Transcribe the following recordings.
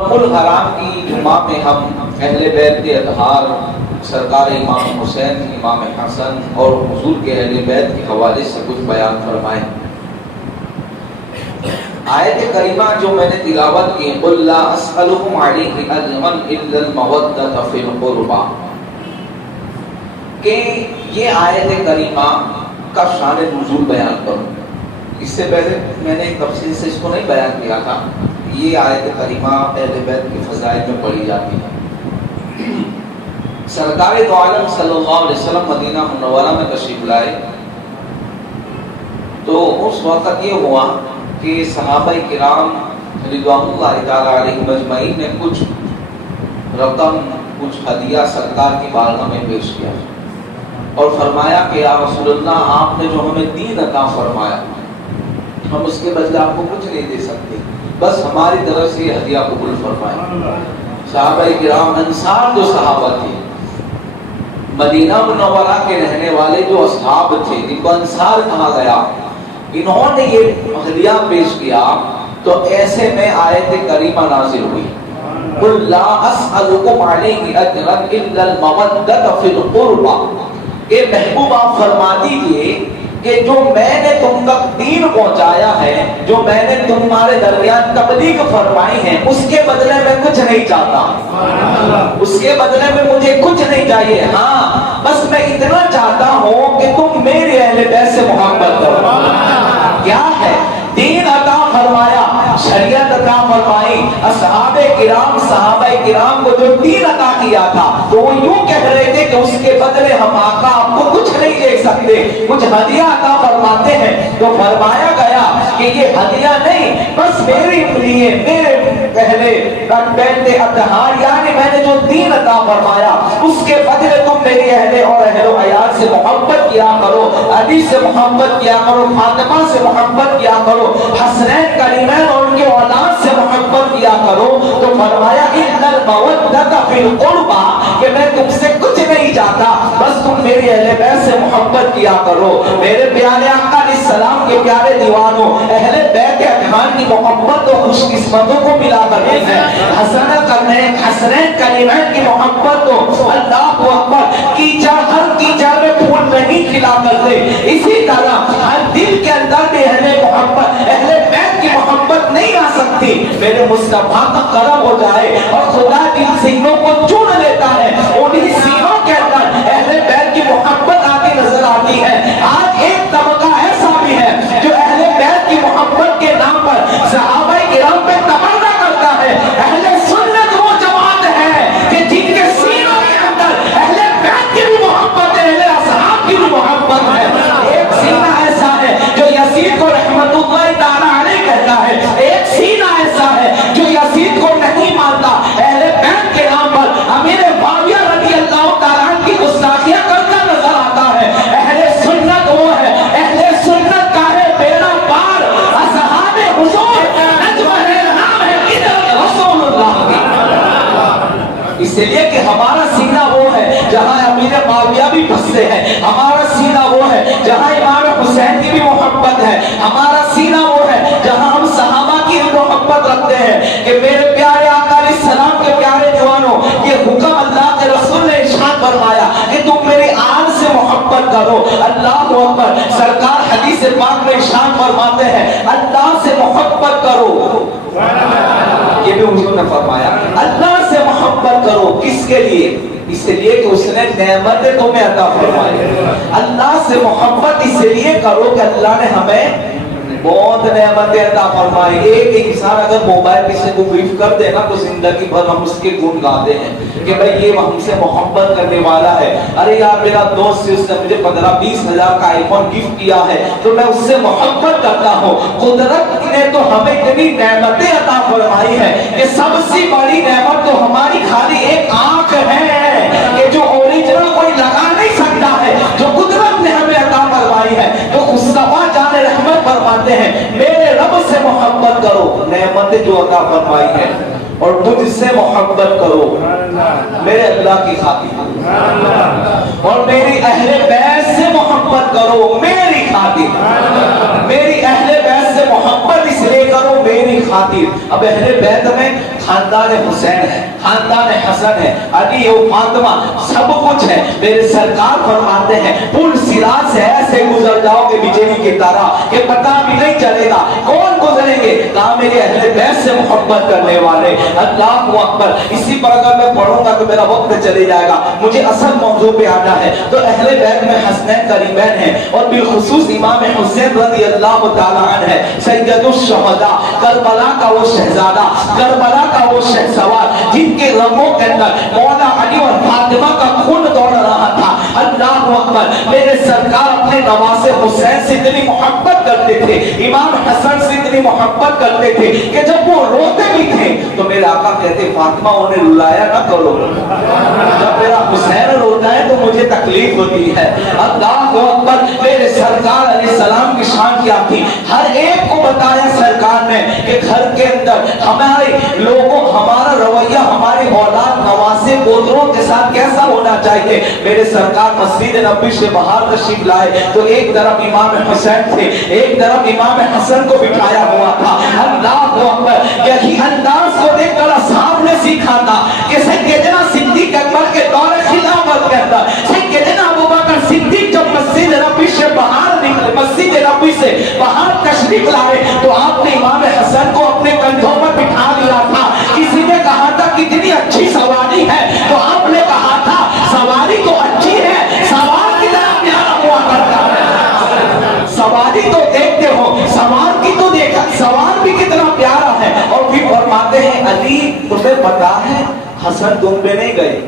الحرام کی جمعہ میں ہم اہل بیت کے اطہار سرکار امام حسین، امام حسن اور حضور کے اہل بیت کے حوالے سے کچھ بیان فرمائیں۔ آیت کریمہ جو میں نے تلاوت کی، قُلْ لَا أَسْأَلُكُمْ عَلَيْهِ أَجْرًا إِلَّا الْمَوَدَّةَ فِي الْقُرْبَى، کہ یہ آیت کریمہ کا شان نزول بیان کروں۔ اس سے پہلے میں نے تفصیل سے اس کو نہیں بیان کیا تھا۔ یہ آیت کریمہ اہل بیت کے فضائل میں پڑھی جاتی ہے۔ سرکار دو عالم صلی اللہ علیہ وسلم مدینہ منورہ میں تشریف لائے تو اس وقت یہ ہوا کہ صحابہ کرام رضوان اللہ تعالی علیہم اجمعین نے کچھ رقم، کچھ ہدیہ سرکار کی بارگاہ میں پیش کیا اور فرمایا کہ یا رسول اللہ، آپ نے جو ہمیں دین عطا فرمایا، ہم اس کے بدلے آپ کو کچھ نہیں دے سکتے، بس ہماری طرف سے یہ ہدیہ قبول فرمائے۔ صحابہ کرام انصار جو صحابہ تھے، مدینہ منورہ کے رہنے والے جو اصحاب تھے جن کو انصار کہا گیا، انہوں نے یہ ہدیہ پیش کیا تو ایسے میں آیت کریمہ نازل ہوئی، قُلْ لَا أَسْأَلُكُمْ عَلَيْهِ أَجْرًا إِلَّا الْمَوَدَّةَ فِي الْقُرْبَى، کہ محبوب آپ فرما دیجئے کہ جو میں نے تم تک دین پہنچایا ہے، جو میں نے تمہارے درمیان تبلیغ فرمائی ہے، اس کے بدلے میں کچھ نہیں چاہتا، اس کے بدلے میں مجھے کچھ نہیں چاہیے، ہاں بس میں اتنا چاہتا ہوں کہ تم میرے اہل بیت سے محبت کرو۔ کیا ہے؟ دین عطا فرمایا، شریعت عطا فرمائی، اصحاب کرام، صحابہ کرام کو جو دین عطا کیا تھا تو وہ یوں کہہ رہے تھے کہ اس کے بدلے ہم آقا آپ کو کچھ نہیں دے سکتے، کچھ ہدیہ عطا فرماتے ہیں۔ تو فرمایا گیا کہ یہ ہدیہ نہیں، بس میرے لیے، میرے پہلے بیت اطہار، یعنی میں نے جو دین عطا فرمایا اس کے بدلے تم میری اہل اور اہل و عیال سے محبت کیا کرو، علی سے محبت کیا کرو، فاطمہ سے محبت کیا کرو، حسنین کریمین اور ان کے اولاد سے محبت کیا کرو۔ تو فرمایا اِنَّ الْمَوَدَّةَ فِي الْقُرْبَى، کہ میں تم سے کچھ نہیں چاہتا، بس تم میری اہل بیت سے محبت کیا کرو۔ میرے پیارے آقا علیہ السلام کے پیارے دیوانوں، اہل بیت اطہار کی محبت تو خوش قسمتوں کو ملا کرتی ہے۔ حسنین کریمین کی محبت تو اللہ اکبر کیچڑ، ہر کیچڑ میں پھول نہیں کھلا کرتے۔ اسی طرح ہر دل کے اندر بھی اہل محبت، اہل بیت کی محبت نہیں آ سکتی۔ میرے مصطفیٰ کا کرم ہو جائے اور خدا جن سینوں کو چن لیتا ہے، انہی سینوں کے اندر اہل بیت کی محبت آتی نظر آتی ہے۔ آج ایک طبقہ ایسا بھی ہے جو اہل بیت کی محبت کے نام پر صحابہ کرام پہ تمنا کرتا ہے۔ اہل سنت وہ جماعت ہے کہ جن کے سینوں کے اندر اہل بیت کی بھی محبت ہے، اہل اصحاب کی بھی محبت ہے۔ ایک سینہ ایسا ہے جو یزید کو رحمت اللہ تعالی علیہ کہتا ہے، ایک سینہ ایسا ہے جو یزید کو نہیں مانتا، اہل بیت کے نام پر امیر معاویہ رضی اللہ تعالیٰ عنہ کی گستاخیاں کرتا نظر آتا ہے۔ اہل سنت وہ ہے، اہل سنت کا ہے بیڑا پار، اصحاب حضور نجم ہے، نام ہے ادھر رسول اللہ کی۔ اس لیے کہ ہمارا سینہ وہ ہے جہاں امیر معاویہ بھی بستے ہیں، ہمارا سینہ وہ ہے جہاں امام حسین کی بھی محبت ہے، ہمارا سینہ وہ ہے جہاں ہم صحابہ کی بھی محبت رکھتے ہیں۔ کہ میرے پیارے آقا علیہ السلام کے پیارے جوانوں، یہ حکم اللہ کے رسول نے ارشاد فرمایا کہ تم میرے آل سے محبت کرو۔ اللہ اکبر، سرکار حدیث پاک میں ارشاد فرماتے ہیں اللہ سے محبت کرو۔ یہ بھی حضور نے فرمایا اللہ سے محبت کرو، کس کے لیے؟ اس لیے کہ اس نے نعمتیں تمہیں عطا فرمائی۔ اللہ سے محبت اس لیے کرو کہ اللہ نے ہمیں بہت نعمتیں عطا فرمائی۔ ایک انسان اگر موبائل کسی کو گفٹ کر دے نا تو زندگی بھر ہم اس کے گن گاتے ہیں کہ بھائی یہ ہم سے محبت کرنے والا ہے۔ ارے یار میرا دوست سے، اس نے مجھے 15-20 ہزار کا آئی فون گفٹ کیا ہے تو میں اس سے محبت کرتا ہوں۔ قدرت نے تو ہمیں اتنی نعمتیں عطا فرمائی ہے کہ سب سے بڑی نعمت تو ہماری خالی ایک آنکھ ہے کہ جو اوریجنل کوئی لگا نہیں سکتا ہے، جو قدرت نے ہمیں عطا فرمائی ہے۔ تو مصطفیٰ جان رحمت فرماتے ہیں میرے رب سے محبت کرو، نعمتیں جو عطا فرمائی ہے، اور مجھ سے محبت کرو میرے اللہ کی خاطر، اور میری اہل بیت سے محبت کرو میری خاطر، میری اہل بیت سے محبت اس لیے کرو میری خاطر۔ اب اہل بیت میں خاندان حسین ہے، خاندان حسن ہے، علی و فاطمہ سب کچھ ہے. میرے سرکار فرماتے ہیں پل صراط سے ایسے گزر جاؤ گے بجلی کی طرح کہ پتہ بھی نہیں چلے گا کون گزریں گے. کہا میرے اہل بیت سے محبت کرنے والے. اللہ اکبر. اسی پر اگر میں پڑھوں گا تو میرا وقت چلے جائے گا. مجھے اصل موضوع پہ آنا ہے. تو اہل بیت میں حسنین کریمین ہیں اور بالخصوص امام حسین رضی اللہ تعالیٰ عنہ ہے، سید الشہداء، کربلا کا وہ شہزادہ، کربلا کا وہ شہسوار جن کے رگوں کے اندر مولا علی اور فاطمہ کا خون دوڑ رہا تھا. اللہ اکبر. میرے سرکار اپنے نواسے حسین سے اتنی محبت کرتے تھے، امام حسن سے اتنی محبت کرتے تھے کہ جب وہ روتے بھی تھے تو میرے آقا کہتے فاطمہ انہیں رلایا نہ کرو، جب میرا حسین روتا ہے تو مجھے تکلیف ہوتی ہے. اللہ اکبر. میرے سرکار علیہ السلام کی شان کیا تھی. ہر ایک کو بتایا سرکار نے کہ گھر کے اندر ہمارے لوگوں، ہمارا رویہ، ہمارے اولاد نواسے پوتروں کے ساتھ کیسا ہونا چاہیے. میرے سرکار مسجد نبوی سے باہر تشریف لائے تو ایک طرف امام حسین تھے، ایک طرف امام حسن کو بٹھایا ہوا تھا. اللہ اکبر. یہی انداز کو دیکھ کر اصحاب نے سیکھا تھا کہ سیدنا صدیق اکبر کے دور خلافت کے اندر سیدنا ابوبکر صدیق جب مسجد نبوی سے باہر نکلے، مسجد نبوی سے باہر تشریف لائے تو آپ نے امام حسن کو اپنے کندھوں پر بٹھا لیا تھا. کسی نے کہا تھا کتنی اچھی سواری ہے تو آپ نے کہا تھا سواری تو اچھی ہے، سوار کی طرح پیارا ہوا کرتا ہے. سواری تو دیکھتے ہو، سوار کی تو دیکھا، سوار بھی کتنا پیارا ہے. اور پھر فرماتے ہیں علی تمہیں پتا ہے حسن تم پہ نہیں گئے،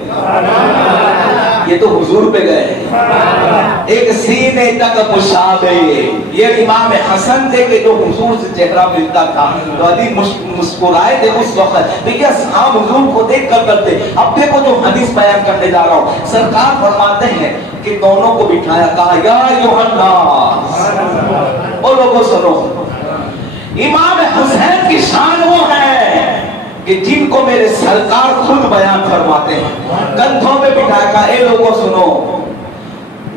یہ تو حضور پہ گئے. ایک سینے تک مشابہ، یہ امام حسن تھے کہ جو حضور سے چہرہ ملتا تھا. تو علی مسکرائے تھے اس وقت. دیکھیے اصحاب حضور کو دیکھ کر کرتے. اب دیکھو جو حدیث بیان کرنے جا رہا ہوں. سرکار فرماتے ہیں کہ دونوں کو بٹھایا، کہا یا ایھا الناس، اور لوگوں سنو امام حسین کی شان وہ ہے کہ جن کو میرے سرکار خود بیان فرماتے ہیں. کندھوں پہ بٹھا کر اے لوگوں سنو،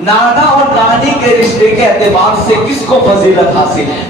نانا اور نانی کے رشتے کے اعتبار سے کس کو فضیلت حاصل ہے.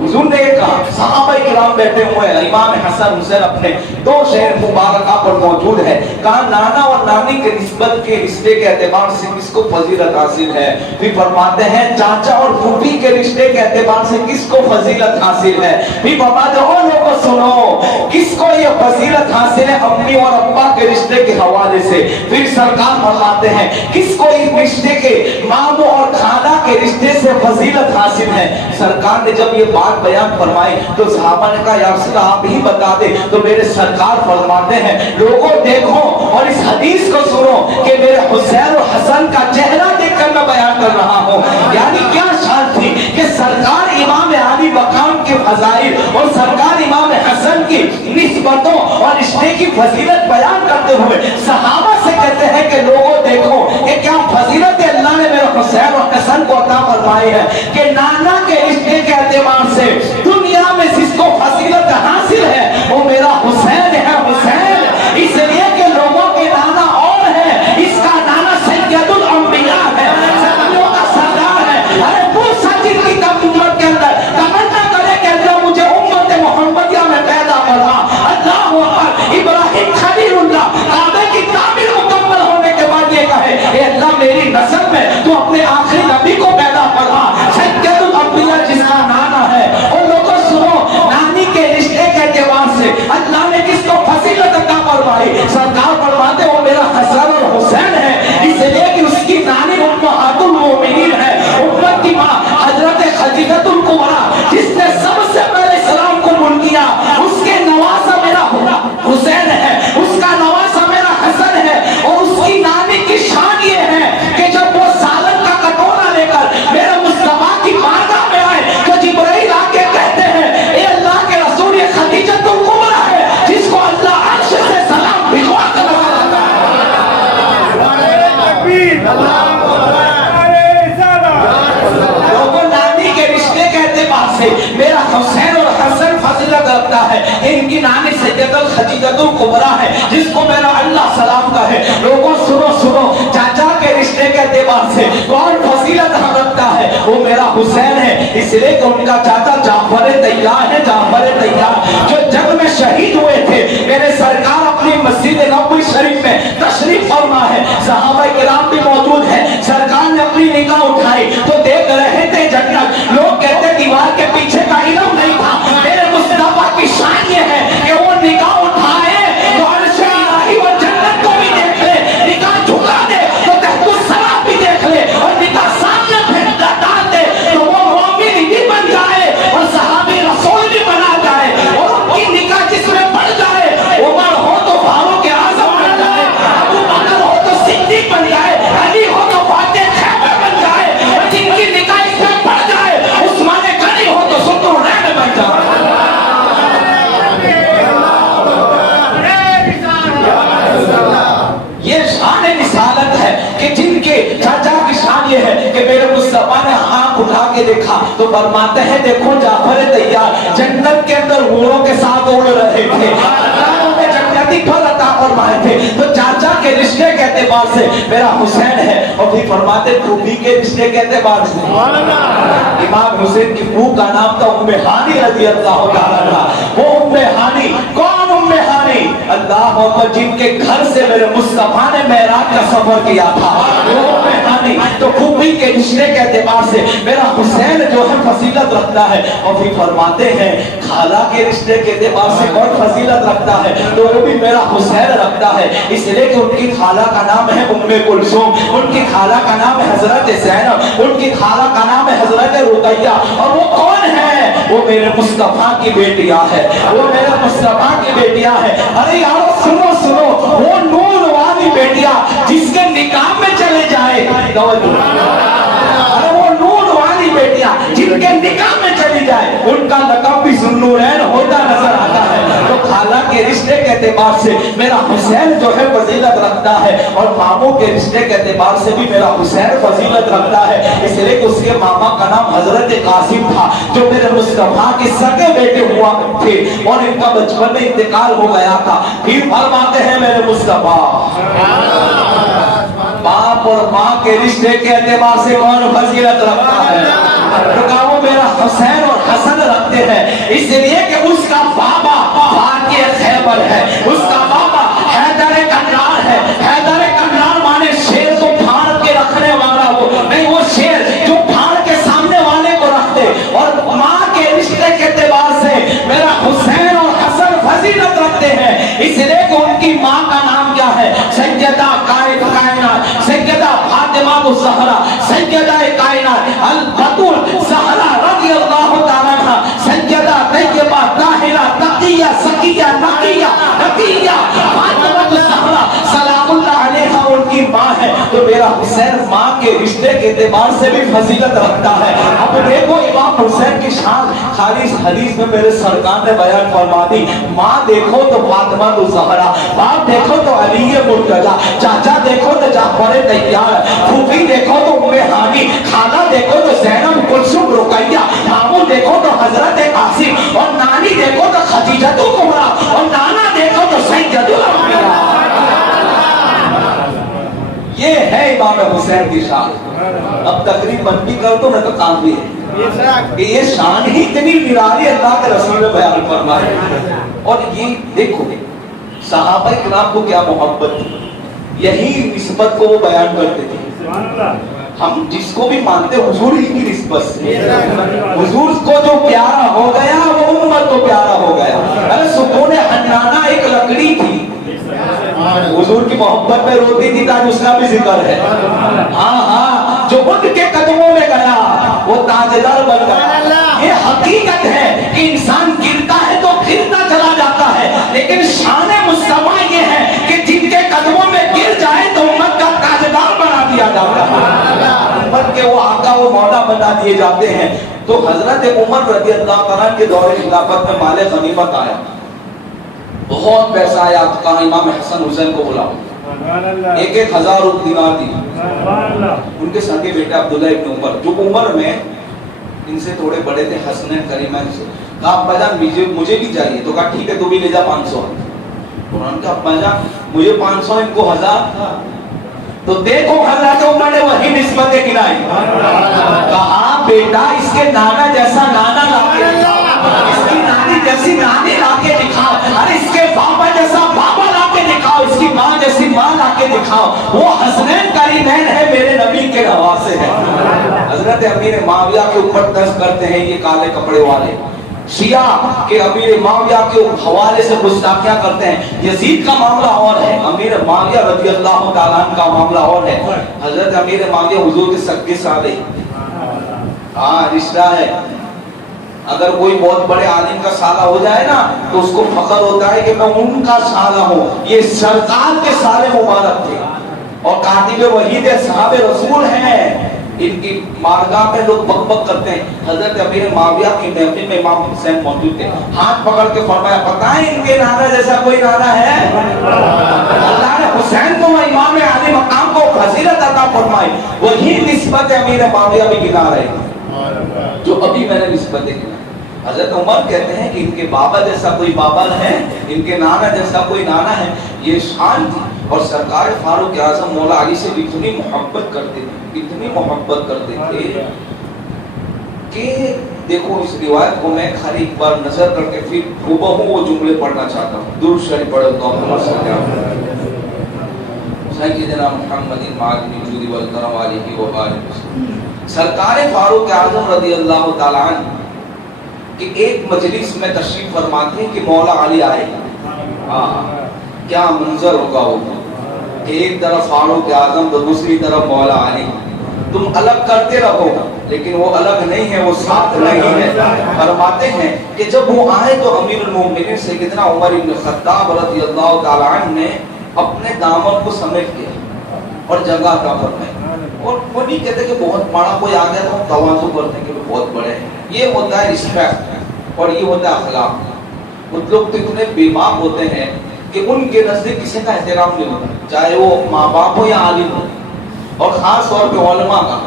حضور نے یہ کہا، صحابہ کرام بیٹھے ہوئے ہیں، امام حسن حسین اپنے دو شہر مبارکہ پر موجود ہے. کہا نانا اور نانی کے نسبت کے رشتے کے اعتبار سے کس کو فضیلت حاصل ہے. پھر فرماتے ہیں چاچا اور پھوپھی کے رشتے کے اعتبار سے کس کو فضیلت حاصل ہے. پھر فرماتے ہیں لوگوں سنو کس کو یہ فضیلت حاصل ہے، امی اور ابا کے رشتے کے حوالے سے. پھر سرکار فرماتے ہیں کس کو اس رشتے کے ماموں اور خالہ کے رشتے سے فضیلت حاصل ہے. سرکار نے جب یہ بات بیان فرمائی تو صحابہ نے کہا یا رسول اللہ آپ ہی بتا دیں. تو میرے سرکار فرماتے ہیں لوگوں دیکھو اور اس حدیث کو سنو کہ میرے حسین اور حسن کا چہرہ دیکھ کر میں بیان کر رہا ہوں. یعنی کیا شان تھی کہ سرکار امام علی مقام کے فضائل اور سرکار امام حسن کی نسبتوں اور رشتے کی فضیلت بیان کرتے ہوئے صحابہ سے کہتے ہیں کہ لوگوں دیکھو کہ کیا فضیلت اللہ نے میرے حسین اور حسن کو عطا فرمائی ہے کہ نانا کے رشتے کے اعتبار سے دنیا میں جس کو فضیلت حاصل ہے وہ میرا حسین ہے. حسین اس لیے کہ لوگوں کے نانا اور ہے، اس کا نانا سید الانبیاء ہے، سبیوں کا سردار ہے. ارے وہ سچن کی امت کے اندر تمنا کرے کہ اللہ مجھے امت محمدیہ میں پیدا کرا. اللہ اکبر. ابراہیم خلیل اللہ کعبے کی تعمیر مکمل ہونے کے بعد یہ کہے اے اللہ میری نسل میں تو اپنے آخری نبی کو پیدا کرا. سید الانبیاء جس کا نانا ہے. اور لوگوں سنو نانی کے رشتے کے اعتبار سے اللہ نے کس کو فضیلت عطا فرمائی. سرکار فرماتے وہ میرا حسن اور حسین ہے اس لیے کہ اس کی نانی امہات المومنین ہے، امت کی ماں حضرت خدیجہ الکبریٰ جس نے سب سے پہلے اسلام کو قبول کیا. اس کے نواسا میرا حسین ہے، اس کا نواسا میرا حسن ہے. اور اس کی نانی کی شان یہ ہے کہ جب وہ سالن کا کٹورا لے کر میرے مصطفیٰ کی بارگاہ میں آئے تو جبرائیل آ کے کہتے ہیں اے اللہ کے رسول یہ خدیجہ الکبریٰ ہے جس کو اللہ عرش سے سلام بھجوا کر لاتا لوگوں نانی کے رشتے کے اعتبار سے میرا حسین اور حسن فضیلت رکھتا ہے. ان کی نانی سید خدیجہ الکبریٰ ہے جس کو میرا اللہ سلام کا ہے. لوگوں سنو سنو چاچا کے رشتے کے اعتبار سے کون فضیلت رکھتا ہے وہ میرا حسین ہے. اس لیے کہ ان کا چاچا جعفر طیار ہے. جعفر طیار جو جنگ میں شہید ہوئے تھے دیکھا تو فرماتے ہیں دیکھو جعفر طیار جنت کے اندر حوروں کے ساتھ اڑ رہے تھے، جنتی پھل عطا فرمائے تھے، تو چاچا کے رشتے کے اعتبار سے میرا حسین ہے، اور پھر فرماتے پھوپھی کے رشتے کے اعتبار سے امام حسین کی پھوپھ کا نام تھا ام ہانی رضی اللہ تعالیٰ عنہا۔ وہ ام ہانی کون؟ ام ہانی اللہ اکبر، جن کے گھر سے میرے مصطفیٰ نے معراج کا سفر کیا تھا، وہ ام ہانی۔ تو پھوپھی کے رشتے کے اعتبار سے میرا حسین جو ہے فضیلت رکھتا ہے، اور پھر فرماتے ہیں خالہ کے رشتے کے اعتبار سے کون فضیلت رکھتا ہے؟ تو وہ بھی میرا حسین رکھتا ہے، اس لیے کہ ان کی خالہ کا نام ہے ام کلثوم، ان کی خالہ کا نام ہے حضرت زینب، ان کی خالہ کا نام ہے حضرت رقیہ، اور وہ کون ہے؟ وہ میرے مصطفیٰ کی بیٹیاں ہے، وہ میرے مصطفیٰ کی بیٹیاں ہے۔ ارے یارو سنو سنو، وہ نور والی بیٹیاں جس کے نکاح میں چلے جائے، ارے وہ نور والی بیٹیاں جن کے نکاح میں چلی جائے ان کا لقب بھی ذوالنورین ہوتا نظر آتا ہے۔ تو خالہ کے رشتے کے اعتبار سے میرا حسین جو ہے فضیلت رکھتا ہے، اور ماموں کے رشتے کے اعتبار سے بھی میرا حسین فضیلت رکھتا ہے، اس لیے کہ اس کے ماما کا نام حضرت قاسم تھا جو میرے مصطفیٰ کے سگے بیٹے ہوا تھے، اور ان کا بچپن میں انتقال ہو گیا تھا۔ پھر فرماتے ہیں میرے مصطفیٰ باپ اور ماں کے رشتے کے اعتبار سے کون فضیلت رکھتا ہے؟ وہ میرا حسین اور حسن رکھتے ہیں، اس لیے کہ اس کا بابا فاتح خیبر ہے، اس کا بابا حیدر کنار ہے۔ حیدر کنار مانے شیر کو پھاڑ کے رکھنے والا، وہ نہیں، وہ شیر جو پھاڑ کے سامنے والے کو رکھتے۔ اور ماں کے رشتے کے اعتبار سے میرا حسین اور حسن فضیلت رکھتے ہیں، اس لیے کہ ان کی ماں کا نام کیا ہے؟ سیدہ کائنات، سیدہ فاطمہ الزہرا، سیدہ کائنات البتول زہرا رضی اللہ تعالیٰ عنہا، سیدہ طیبہ طاہرہ تقیہ سکیہ نقیہ نقیہ فاطمہ الزہرا سلام اللہ علیہا ان کی ماں ہے۔ تو میرا حسین ماں کے رشتے کے اعتبار سے بھی فضیلت رکھتا ہے۔ اب دیکھو امام حسین کی شان خالص حدیث میں میرے سرکار نے بیان فرما دی، ماں دیکھو تو فاطمہ الزہرا، باپ دیکھو تو علی مرتضیٰ، چاچا دیکھو تو جعفر طیار، پھوپھی دیکھو تو ام ہانی، خالہ دیکھو تو زینب کلثوم رقیہ، ماموں دیکھو تو حضرت قاسم، اور نانی دیکھو تو خدیجہ کبریٰ، اور نانا دیکھو تو سید الانبیاء۔ یہ ہے امام حسین کی شان۔ اب تقریب بند بھی کر دو نہ تو کافی ہے کہ یہ شان ہی اتنی نرالی اللہ کے رسول نے بیان فرمائی۔ اور یہ دیکھو صحابہ کرام کو کیا محبت تھی، یہی نسبت کو وہ بیان کرتے تھے۔ ہم جس کو بھی مانتے حضور ہی کی نسبت سے، حضور کو جو پیارا ہو گیا وہ امت کو پیارا ہو گیا۔ ارے سکون حنانہ ایک لکڑی تھی، حضور کی محبت میں روتی تھی، تاج اس کا بھی ذکر ہے۔ ہاں ہاں، جو ان کے قدموں میں گیا وہ تاجدار بن گیا۔ یہ حقیقت ہے کہ انسان گرتا ہے تو گرتا چلا جاتا ہے، لیکن شان مصطفیٰ یہ ہے کہ جن کے قدموں میں گر جائے تو امت کا تاجدار بنا دیا جاتا ہے، امت کے وہ آقا وہ مولا بنا دیے جاتے ہیں۔ تو حضرت عمر رضی اللہ عنہ کے دور خلافت میں مال غنیمت آیا، بہت پیسہ آیا، کہا امام حسن حسین کو بلاؤ، 1,000 دینار دی۔ ان کے سگے بیٹے عبداللہ ابن عمر جو عمر میں ان سے تھوڑے بڑے تھے، حسنین کریمین سے، کہا ابا جان مجھے بھی چاہیے، تو کہا ٹھیک ہے تو بھی لے جا 500۔ انہوں نے کہا ابا جان مجھے 500 ان کو 1000۔ تو دیکھو حضرت عمر نے وہی نسبتیں گنائی، کہا بیٹا اس کے نانا جیسا نانا لا کے دکھاؤ، اس کی نانی جیسی نانی لا کے دکھاؤ، ارے اس کے بابا جیسا بابا لا کے دکھاؤ، اس کی ماں جیسی ماں لا کے دکھاؤ۔ وہ حسنین کریمین ہے، میرے نبی کے نواسے ہیں۔ حضرت امیر معاویہ کے اوپر طرز کرتے ہیں یہ کالے کپڑے والے، شیعہ کے امیر معاویہ کے حوالے سے گستاخیاں کرتے ہیں۔ یزید کا معاملہ اور ہے، امیر معاویہ رضی اللہ تعالیٰ عنہ کا معاملہ اور ہے۔ حضرت امیر معاویہ حضور کے سگے سالے، ہاں رشتہ ہے۔ اگر کوئی بہت بڑے عالم کا سالہ ہو جائے نا تو اس کو فخر ہوتا ہے کہ میں ان کا سالہ ہوں۔ یہ سرکار کے سالے مبارک تھے اور کاتب وحی تھے، صحابہ رسول ہیں۔ ان کی مارگاہ میں لوگ بک بک کرتے ہیں۔ حضرت امیر معاویہ کی محفل میں امام حسین موجود تھے، ہاتھ پکڑ کے فرمایا پتہ ہے ان کے نانا جیسا کوئی نانا ہے؟ اللہ نے حسین کو امام عالی مقام کو فضیلت عطا فرمائی، وہی نسبت امیر معاویہ بھی گنا رہے ہیں۔ جو ابھی میں نے نسبتیں گنا. حضرت عمر کہتے ہیں کہ ان کے بابا جیسا کوئی بابا ہے، ان کے نانا جیسا کوئی نانا ہے. یہ شان تھی. اور سرکار فاروق اعظم مولا علی سے اتنی محبت کرتے تھے، اتنی محبت کرتے تھے کہ دیکھو اس روایت کو میں خالی ایک بار نظر کر کے پھر ہو وہ جملے پڑھنا چاہتا ہوں. درود شریف پڑھ دو محمد صلی اللہ علیہ وسلم. سیدنا محمد معدنی وجود والکرم علیہ وآلہ. سرکار فاروق اعظم رضی اللہ تعالی عنہ کہ ایک مجلس میں تشریف فرماتے ہیں کہ مولا علی آئے. کیا منظر ہوگا وہ کہ ایک طرف فاروق اعظم تو دوسری طرف مولا علی. تم الگ کرتے رہو لیکن وہ الگ نہیں ہے، وہ ساتھ نہیں ہے. فرماتے ہیں کہ جب وہ آئے تو امیر المومنین سیدنا عمر بن خطاب رضی اللہ تعالی عنہ نے اپنے دامن کو سمیٹ لیا اور جگہ عطا فرمائی. اور وہ نہیں کہتے کہ بہت بڑا کوئی آ گیا تو ہم تواضع کرتے ہیں کہ وہ بہت بڑے ہیں. یہ ہوتا ہے رسپیکٹ اور یہ ہوتا ہے اخلاق. کچھ لوگ تو اتنے بے باک ہوتے ہیں کہ ان کے نزدیک کسی کا احترام نہیں ہوتا، چاہے وہ ماں باپ ہو یا عالم ہو، اور خاص طور پہ علماء کا.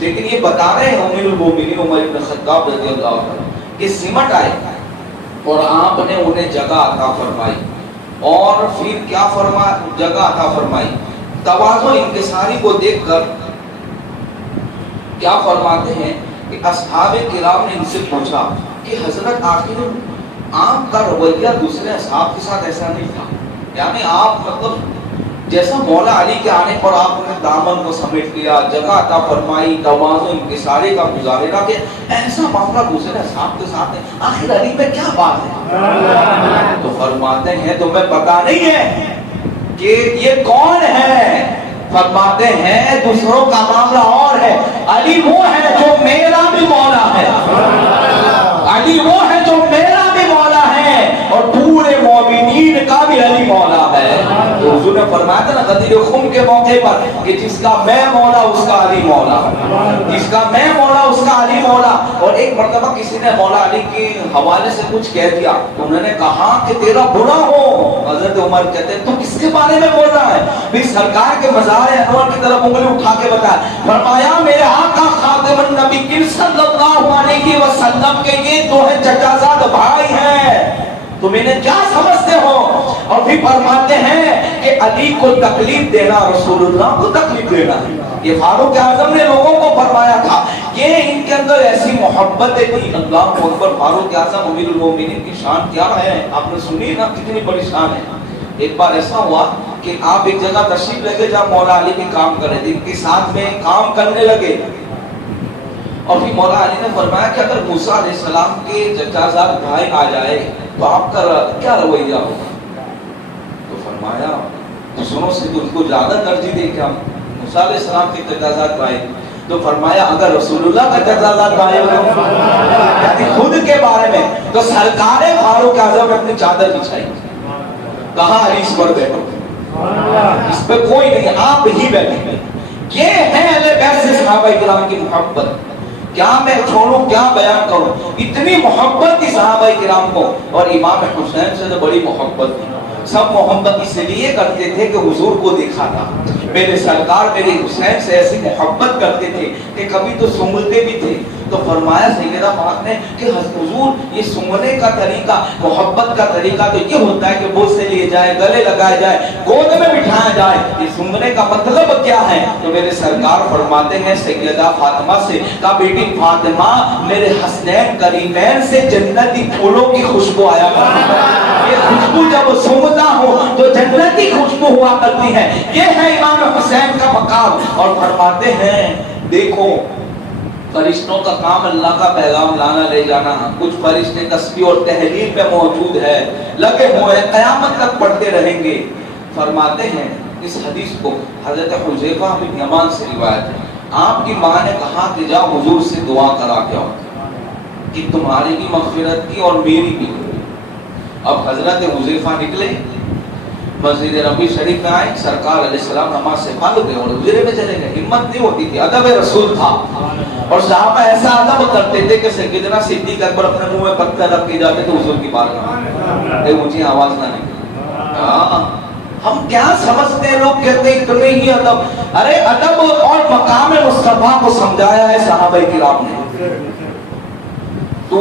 لیکن یہ بتا رہے ہیں امیر المومنین عمر بن خطاب رضی اللہ عنہ کہ سمٹ آئے اور آپ نے انہیں جگہ عطا فرمائی. اور پھر کیا فرمایا؟ جگہ عطا فرمائی. تواضع انکساری کو دیکھ کر کیا فرماتے ہیں کہ اصحاب کرام نے ان سے پوچھا کہ حضرت آخر آپ کا رویہ دوسرے اصحاب کے ساتھ ایسا نہیں تھا، یعنی آپ مطلب جیسا مولا علی کے آنے پر آپ نے دامن کو سمیٹ لیا، جگہ عطا فرمائی، تواضع انکساری کا مظاہرہ، کہ ایسا معاملہ دوسرے اصحاب کے ساتھ ہے، آخر علی میں کیا بات ہے؟ تو فرماتے ہیں تمہیں پتہ نہیں ہے کہ یہ کون ہے؟ فرماتے ہیں دوسروں کا معاملہ اور ہے. علی وہ ہے جو میرا بھی مولا ہے، علی وہ ہے جو میرا بھی مولا ہے، اور پورے مومنین کا بھی علی مولا ہے. تو حضور نے فرمایا تھا نا غدیر خم کے موقع پر کہ جس کا میں مولا اس کا علی مولا، جس کا میں مولا اس کا علی مولا. اور ایک مرتبہ کسی نے مولا علی کے حوالے سے کچھ کہہ دیا تو انہوں نے کہا کہ تیرا برا ہو. حضرت عمر کہتے ہیں تو کس کے بارے میں بول رہا ہے؟ بھی سرکار کے مزار انور کی طرف انگلی اٹھا کے بتایا. فرمایا میرے آقا خاتم النبی صلی اللہ علیہ وسلم کے یہ دو ہے چچا زاد بھائی ہیں، تم انہیں کیا سمجھتے ہو؟ اور پھر فرماتے ہیں کہ علی کو تکلیف دینا رسول اللہ کو تکلیف دینا ہے. یہ فاروق اعظم نے لوگوں کو فرمایا تھا. یہ ان کے اندر ایسی محبتیں تھی. اللہ اکبر. فاروق اعظم امیر المومنین کی شان کیا ہے آپ نے سنی نا، کتنی بڑی شان ہے. ایک بار ایسا ہوا کہ آپ ایک جگہ تشریف لے کے جہاں مولا علی کے کام کر رہے تھے، ان کے ساتھ میں کام کرنے لگے. اور پھر مولا علی نے فرمایا کہ اگر موسیٰ علیہ السلام کے چچا زاد بھائی آ جائے تو آپ کا کیا رویہ ہوگا؟ تو فرمایا دوسروں سے تو ان کو زیادہ ترجیح دے کہ ہم موسیٰ علیہ السلام کے چچا زاد بھائی. تو فرمایا اگر رسول اللہ کا چچا زاد بھائی ہو، یعنی خود کے بارے میں، تو سرکار فاروق اعظم نے اپنی چادر بچھائی، کہا علی اس پر بیٹھو، اس پہ کوئی نہیں، آپ ہی بیٹھیں. یہ ہے اہل بیت سے صحابہ کرام کی محبت. کیا میں چھوڑوں، کیا بیان کروں؟ اتنی محبت تھی صحابہ کرام کو. اور امام حسین سے تو بڑی محبت تھی. سب محبت اس لیے کرتے تھے کہ حضور کو دیکھا تھا. میرے سرکار میرے حسین سے ایسی محبت کرتے تھے کہ کبھی تو سنگتے بھی تھے. تو فرمایا سیدہ پاک نے کہ حضور یہ سنگنے کا طریقہ، محبت کا طریقہ تو یہ ہوتا ہے کہ بوس سے لیے جائے، گلے لگائے جائے، گود میں بٹھایا جائے. یہ سنگنے کا مطلب کیا ہے؟ تو میرے سرکار فرماتے ہیں سیدہ فاطمہ سے کہا بیٹی فاطمہ میرے حسنین کریمین سے جنتی پھولوں کی خوشبو آیا کرتی ہے. یہ خوشبو جب سونگتا ہو تو جنتی خوشبو ہوا کرتی ہے. یہ ہے امام حسین کا مقام. اور فرماتے ہیں دیکھو فرشتوں کا کام اللہ کا پیغام لانا لے جانا. کچھ فرشتے تسبیح اور تحلیل پہ موجود ہے، لگے ہوئے ہیں، قیامت تک پڑھتے رہیں گے. فرماتے ہیں اس حدیث کو حضرت حذیفہ بن یمان سے روایت ہے. آپ کی ماں نے کہا کہ جا حضور سے دعا کرا کے آؤ کہ تمہاری بھی مغفرت کی اور میری بھی. اب حضرت حذیفہ نکلے، مسجد نبی شریف میں آئے، سرکار علیہ السلام نماز سے فارغ ہوئے اور حجرے میں چلے گئے. ہمت نہیں ہوتی تھی، ادب رسول تھا. اور صحابہ ایسا ادب کرتے تھے کہ سیدنا صدیق اکبر اپنے منہ میں پتھر رکھ کے جاتے تھے حضور کی بارگاہ میں، اونچی آواز نہ نکلے. ہم کیا سمجھتے ہیں؟ لوگ کہتے ہیں اتنے ہی ادب. ارے ادب اور مقام مصطفیٰ کو سمجھایا ہے صحابہ کرام نے. تو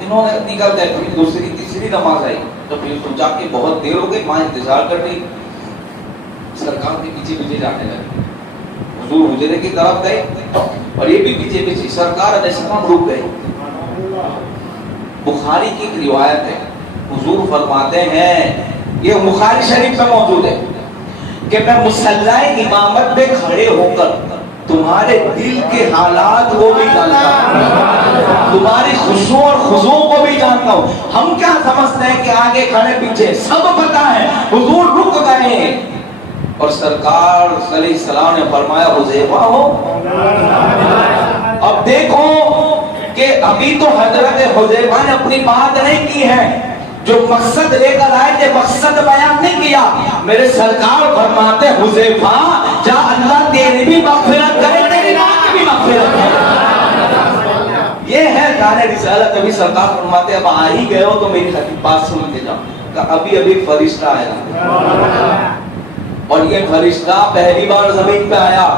انہوں نے نکلتے ہیں، پھر دوسری تیسری نماز آئی تو پھر سوچا کہ بہت دیر ہو گئی، ماں انتظار کر رہی، سرکار کے پیچھے پیچھے جانے لگے، حضور حجرے کی طرف گئے اور یہ بھی پیچھے پیچھے، سرکار علیہ السلام رک گئے۔ بخاری کی ایک روایت ہے، حضور فرماتے ہیں، یہ بخاری شریف میں موجود ہے کہ میں مصلی امامت میں کھڑے ہو کر تمہارے دل کے حالات کو بھی جانتا ہوں، تمہاری خشوع اور خضوع کو بھی جانتا ہوں۔ ہم کیا سمجھتے ہیں کہ آگے کھڑے پیچھے سب پتہ ہے، حضور رک گئے اور سرکار صلی اللہ علیہ وسلم نے فرمایا حذیفہ ہو، اب دیکھو کہ ابھی تو حضرت حذیفہ نے اپنی بات نہیں کی ہے، جو مقصد لے کر آئے تھے مقصد بیان نہیں کیا، میرے سرکار فرماتے حذیفہ جا اللہ تیری بھی مغفرت کرے، تیری ماں کی بھی مغفرت کرے۔ یہ ہے دار رسالت۔ ابھی سرکار فرماتے اب آ ہی گئے ہو تو میری بات سن کے جاؤ، کہ ابھی ابھی فرشتہ آیا اور یہ فرشتہ پہلی بار زمین پہ آیا،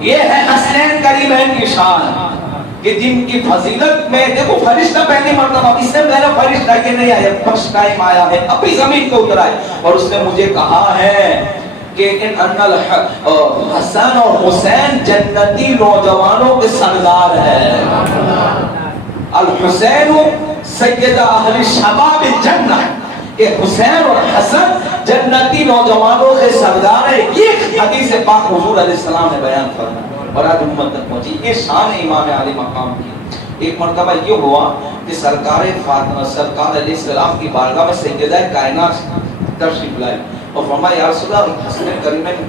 یہ ہے حسنین کریمین کی شان کہ جن کی فضیلت میں دیکھو، فرشتہ پہلی مرتبہ، اس سے پہلے فرشتہ یہ نہیں آیا، فرسٹ ٹائم آیا ہے، ابھی زمین پہ اترا ہے اور اس نے مجھے کہا ہے کہ ان حسن اور حسین جنتی نوجوانوں کے سردار ہے، الحسین سید اہل شباب الجنہ، کہ حسین اور حسن جنتی نوجوانوں کے سردار ہے، یہ حدیث پاک حضور علیہ السلام نے بیان فرمایا اور آج امت تک پہنچی۔ یہ شان امام علی مقام کی۔ ایک مرتبہ یہ ہوا کہ سرکار فاطمہ سرکار علیہ السلام کی بارگاہ میں سیدہ کائنات تشریف لائے اور فرمایا یا رسول اللہ حسن کریمین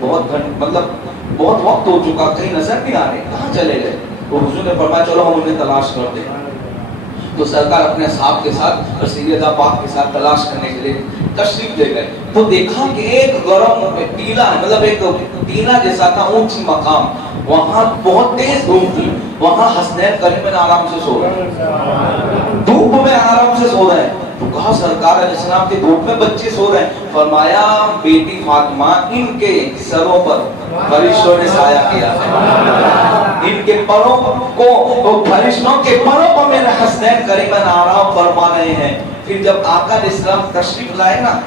بہت وقت ہو چکا، کہیں نظر نہیں آ رہے، کہاں چلے گئے؟ تو حضور نے فرمایا چلو ہم انہیں تلاش کرتے ہیں۔ تو سرکار اپنے اصحاب کے ساتھ اور سیدہ پاک کے ساتھ تلاش کرنے کے لیے تشریف لے گئے تو دیکھا کہ ایک گرم ٹیلا، مطلب ایک ٹیلا جیسا تھا، اونچی مقام، وہاں بہت تیز دھوپ تھی، وہاں حسنین کریمین آرام سے سو رہے ہیں، دھوپ میں آرام سے سو رہے ہیں۔ تو کہا سرکار علیہ السلام کے دھوپ میں بچے سو رہے ہیں، فرمایا بیٹی فاطمہ ان کے سروں پر فرشتوں نے سایہ کیا ہے، ان کے پروں کو فرشتوں کے پروں پر میرے حسنین کریمین آرام فرما رہے ہیں۔ پھر جب آقا علیہ السلام تشریف لائے نا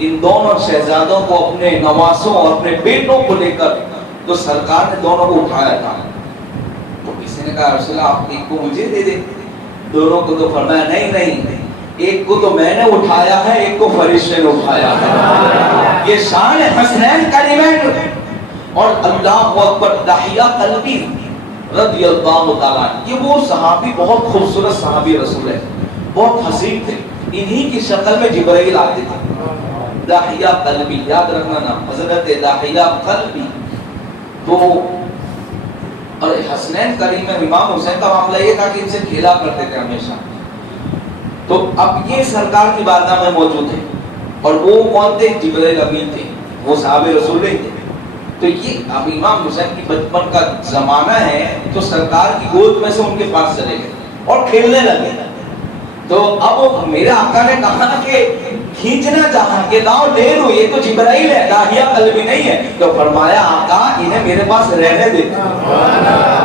ان دونوں شہزادوں کو، اپنے نواسوں اور اپنے بیٹوں کو لے کر، تو سرکار نے دونوں کو اٹھایا تھا، تو کسی نے کہا رسول اللہ آپ ایک کو مجھے دے دیں، دونوں کو، تو فرمایا نہیں، ایک کو تو میں نے اٹھایا ہے، ایک کو فرشتے نے اٹھایا ہے۔ یہ شان حسنین کریمین۔ اور اللہ اکبر، داحیہ قلبی رضی اللہ تعالیٰ، یہ وہ صحابی بہت خوبصورت صحابی رسول ہے، بہت حسین تھے، انہی کی شکل میں جبرائیل آتے تھے۔ داحیہ قلبی، یاد رکھنا نام، حضرت داحیہ قلبی۔ تو اور حسنین کریمین، امام حسین کا معاملہ یہ تھا کہ ان سے کھیلا کرتے تھے ہمیشہ۔ تو اب یہ سرکار کی بارگاہ میں موجود ہے اور وہ کون تھے؟ جبرائیل امین تھے، وہ صحابہ رسول نہیں تھے۔ تو یہ اب امام حسین کی بچپن کا زمانہ ہے، تو سرکار کی گود میں سے ان کے پاس چلے گئے اور کھیلنے لگے۔ تو اب میرے آقا نے کہا کہ کھینچنا چاہا کہ لاؤ لے لو، یہ تو جبرائیل ہے، داحیہ قلبی نہیں ہے۔ تو فرمایا آقا انہیں میرے پاس رہنے دے،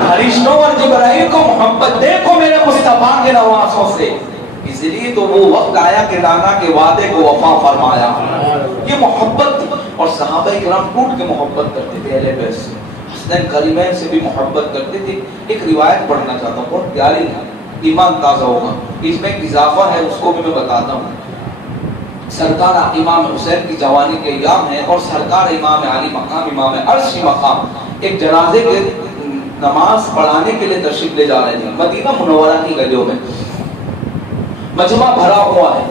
فرشتوں اور جبرائیل کو محبت دیکھو میرے مصطفیٰ کے نواسوں سے۔ اس لیے تو وہ وقت آیا کہ لانا کے وعدے کو وفا فرمایا۔ یہ محبت، اور صحابہ کرام ٹوٹ کے محبت کرتے تھے اہل بیت سے، حسنین کریمین سے بھی محبت کرتے تھے۔ ایک روایت پڑھنا چاہتا ہوں، بہت پیاری ہے، ایمان تازہ ہوگا، اس میں ایک اضافہ ہے، اس کو بھی میں بتاتا ہوں۔ سرکار امام حسین کی جوانی کے ایام ہے اور سرکار امام علی مقام، امام عرشی مقام، ایک جنازے کے نماز پڑھانے کے لیے تشریف لے جا رہے تھے مدینہ منورہ کی گلیوں میں، مجمع بھرا ہوا ہے۔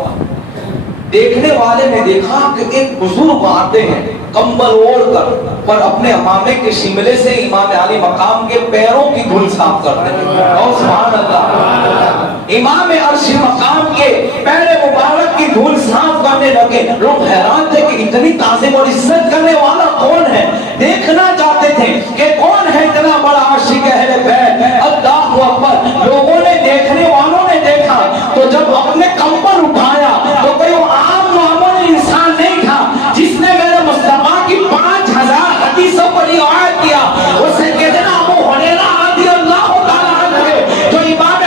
دیکھنے والے نے دیکھا کہ ایک بزرگ آتے ہیں کمبل اوڑھ کر، پر اپنے امامے کے شملے سے امام علی مقام کے پیروں کی دھول صاف کرتے ہیں۔ اور سبحان اللہ، امام عرشی مقام کے پیر مبارک کی دھول صاف کرنے لگے۔ لوگ حیران تھے کہ اتنی تعظیم اور عزت کرنے والا کون ہے، دیکھنا چاہتے تھے کہ کون ہے اتنا بڑا عاشق اہل بیت۔ اللہ اکبر، لوگوں نے، دیکھنے والوں نے دیکھا تو جب اپنے کمبل اٹھایا تو کوئی عام معمولی انسان نہیں تھا، جس نے میرے مصطفیٰ کی 5000 حدیثوں کو روایت کیا۔ وہ سیدنا ابو ہریرہ رضی اللہ تعالیٰ عنہ جو امام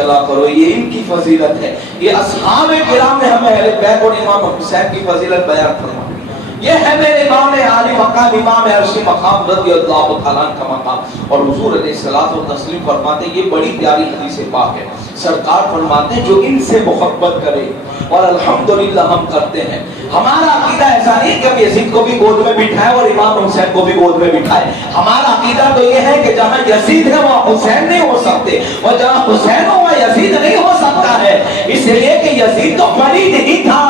چلا کرو. یہ ان کی فضیلت ہے. یہ اصحاب کرام نے ہمیں اہل بیت اور امام حسین کی فضیلت بیان فرمائی. یہ ہے میرے امام عالی مقام امام عرشی مقام رضی اللہ تعالیٰ عنہ کا مقام. اور حضور علیہ الصلوۃ والتسلیم فرماتے ہیں, یہ بڑی پیاری حدیث پاک ہے. سرکار فرماتے ہیں جو ان سے محبت کرے, اور الحمدللہ ہم کرتے ہیں. ہمارا عقیدہ ایسا نہیں کہ ہم یزید کو بھی گود میں بٹھائے اور امام حسین کو بھی گود میں بٹھائے. ہمارا عقیدہ تو یہ ہے کہ جہاں یزید ہے وہاں حسین نہیں ہو سکتے, اور جہاں حسین ہو وہاں یزید نہیں ہو سکتا ہے. اس لیے کہ یزید تو فرید ہی تھا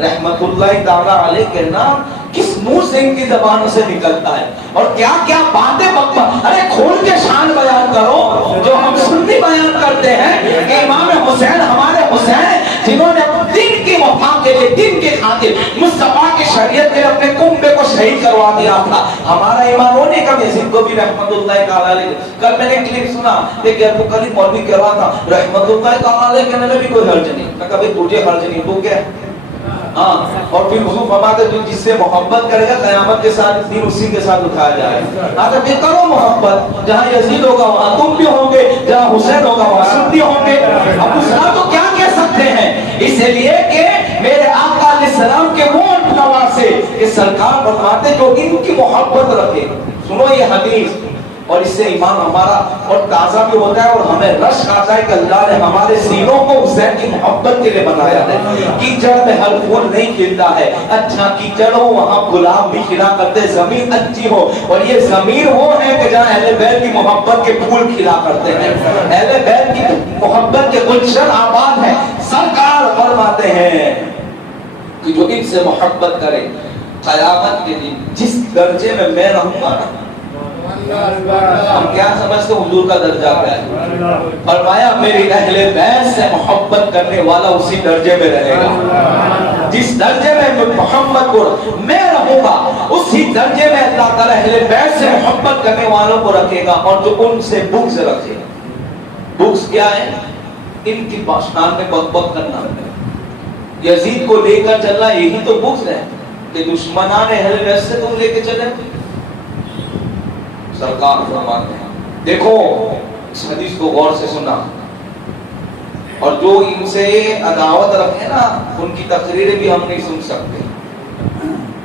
رحمت اللہ تعالی علیہ کے نام کس منہ سے ان کی زبانوں سے نکلتا ہے, اور کیا کیا باتیں بکوا. ارے کھول کے شان بیان کرو جو ہم سنی بیان کرتے ہیں کہ امام حسین ہمارے حسین جنہوں نے دین کی وفا کے لیے, دین کی خاطر مصطفیٰ کی شریعت کے اپنے کنبے کو شہید کروا دیا تھا. ہمارا امام ہونے کا یزید کو بھی رحمت اللہ تعالی علیہ. کل میں نے کلپ سنا کہ ابو کلیم مولوی کہہ رہا تھا رحمت اللہ تعالی علیہ کہنے میں بھی کوئی حرج نہیں. میں کبھی تجھے حرج نہیں, تو کیا ہاں. اور پھر حضور فرماتے جو جس سے محبت کرے گا قیامت کے ساتھ دین اسی کے ساتھ اٹھایا جائے گا. تو پھر کرو محبت, جہاں یزید ہوگا وہاں تم بھی ہوں گے, جہاں حسین ہوگا وہاں سنی ہوں گے. اب دوسرا تو کیا کہہ سکتے ہیں, اس لیے کہ میرے آقا علیہ السلام کے وہ نواسے کہ سرکار فرماتے جو ان کی محبت رکھے. سنو یہ حدیث, اور اس سے ایمان ہمارا اور تازہ بھی ہوتا ہے, اور ہمیں رشک آتا ہے کہ اللہ نے ہمارے سینوں کو حسین کی محبت کے لیے بنایا ہے. کیچڑ میں ہر پھول نہیں کھلتا ہے, اچھا کیچڑ ہو وہاں گلاب بھی کھلا کرتے, زمین اچھی ہو. اور یہ زمین وہ ہے کہ جہاں اہل بیت کی محبت کے پھول کھلا کرتے ہیں, اہل بیت کی محبت کے گلشن آباد ہیں. سرکار فرماتے ہیں کہ جو ان سے محبت کرے قیامت کے دن جس درجے میں میں رہوں گا. ہم کیا سمجھتے ہیں حضور کا درجہ کیا ہے؟ فرمایا میری اہل بیت سے محبت کرنے والا اسی درجے میں رہے گا. جس درجے میں محمد کو میں رہوں گا اسی درجے میں اللہ تعالیٰ اہل بیت سے محبت کرنے والوں کو رکھے گا. اور جو ان سے بغض رکھے گا, بغض کیا ہے؟ ان کی شان میں بک بک کرنا. یزید کو لے کر چلنا یہی تو بغض ہے کہ دشمنان اہل بیت سے تم لے کے چلے. سرکار فرماتے ہیں دیکھو اس حدیث کو غور سے سننا, اور جو ان سے عداوت رکھے نا ان کی تقریریں بھی ہم نہیں سن سکتے.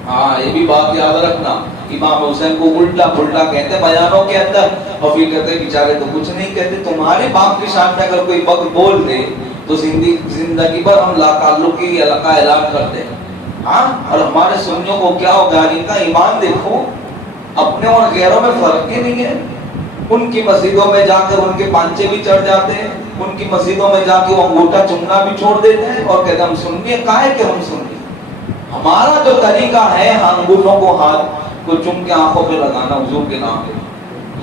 ہاں یہ بھی بات یاد رکھنا, امام حسین کو الٹا پھلٹا کہتے بیانوں کے اندر, اور پھر کہتے بیچارے تو کچھ نہیں کہتے. تمہارے باپ کی شان میں اگر کوئی بگ بول دے تو زندگی بھر ہم لا تعلقی کا اعلان کرتے ہیں. ہاں, اور ہمارے سنیوں کو کیا ہوگا, ان کا ایمان دیکھو, اپنے اور غیروں میں فرق ہی نہیں ہے. ان کی مسجدوں میں جا کر ان کے پانچے بھی چڑھ جاتے ہیں, ان کی مسجدوں میں جا کے وہ انگوٹھا چومنا بھی چھوڑ دیتے ہیں, اور کہتے ہم سن گے. کاہے کہ ہم سن گے, ہمارا جو طریقہ ہے انگوٹھوں کو ہاتھ کو چوم کے آنکھوں پہ لگانا حضور کے نام پہ,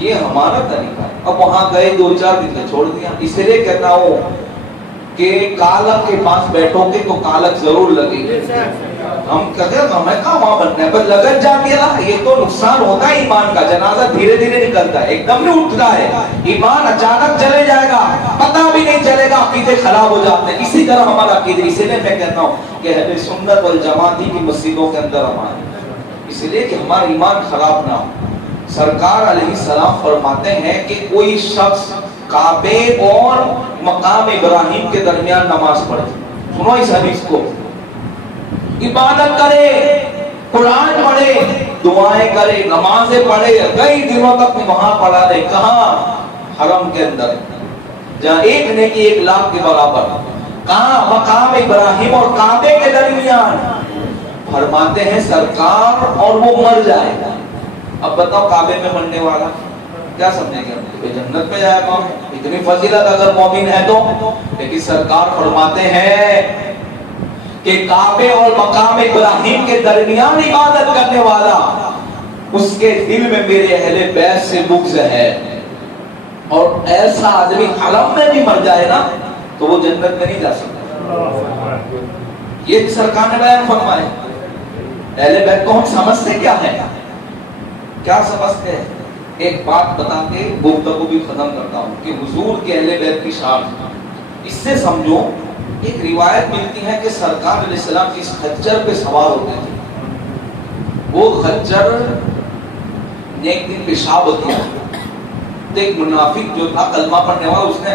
یہ ہمارا طریقہ ہے. اب وہاں گئے 2-4 دن میں چھوڑ دیا. اس لیے کہتا ہوں کہ کالک کے پاس بیٹھو گے تو کالک ضرور لگے گی. ہم کہتے ہیں ہمیں کہاں وہاں بننا ہے, پر لگت جاتی ہے نا, یہ تو نقصان ہوتا ہے ایمان کا. جنازہ دھیرے دھیرے نکلتا ہے, ایک دم نہیں اٹھتا ہے. ایمان اچانک چلے جائے گا, پتہ بھی نہیں چلے گا, عقیدے خراب ہو جاتے ہیں. اسی طرح ہمارا عقیدے, اسی لیے میں کہتا ہوں کہ اہل سنت والجماعت کی مسجدوں کے اندر ہمارے, اس لیے کہ ہمارا ایمان خراب نہ ہو. سرکار علیہ السلام فرماتے ہیں کہ کوئی شخص کعبے اور مقام ابراہیم کے درمیان نماز پڑھے, سنو اس حدیث کو, عبادت کرے, قرآن پڑھے, دعائیں کرے, نمازیں پڑھے, کئی دنوں تک وہاں پڑھا رہے. کہاں؟ حرم کے اندر, جہاں ایک نیکی 1 لاکھ کے برابر. کہاں؟ مقام ابراہیم اور کعبے کے درمیان. فرماتے ہیں سرکار اور وہ مر جائے گا. اب بتاؤ کعبے میں مرنے والا کیا سمجھے گا, جنت میں جائے گا, اتنی فضیلت اگر مومن ہے تو. لیکن سرکار فرماتے ہیں کہ کعبے اور مقام ابراہیم کے درمیان عبادت کرنے والا, اس کے دل میں میرے اہل بیت سے بغض ہے. اور ایسا آدمی حرم میں بھی مر جائے نا تو وہ جنت میں نہیں جا سکتا. یہ سرکار نے بیان فرمایا. اہل بیت کو ہم سمجھتے کیا ہے, کیا سمجھتے ہیں؟ ایک بات بتا کے گفتگو بھی ختم کرتا ہوں کہ حضور کے اہل بیت کی شان, اس سے سمجھو. ایک روایت ملتی ہے کہ سرکار علیہ السلام اس خچر پہ سوار ہوتے تھے. وہ خچر نے ایک دن پیشاب کیا تو ایک منافق جو تھا کلمہ پڑھنے والا, اس نے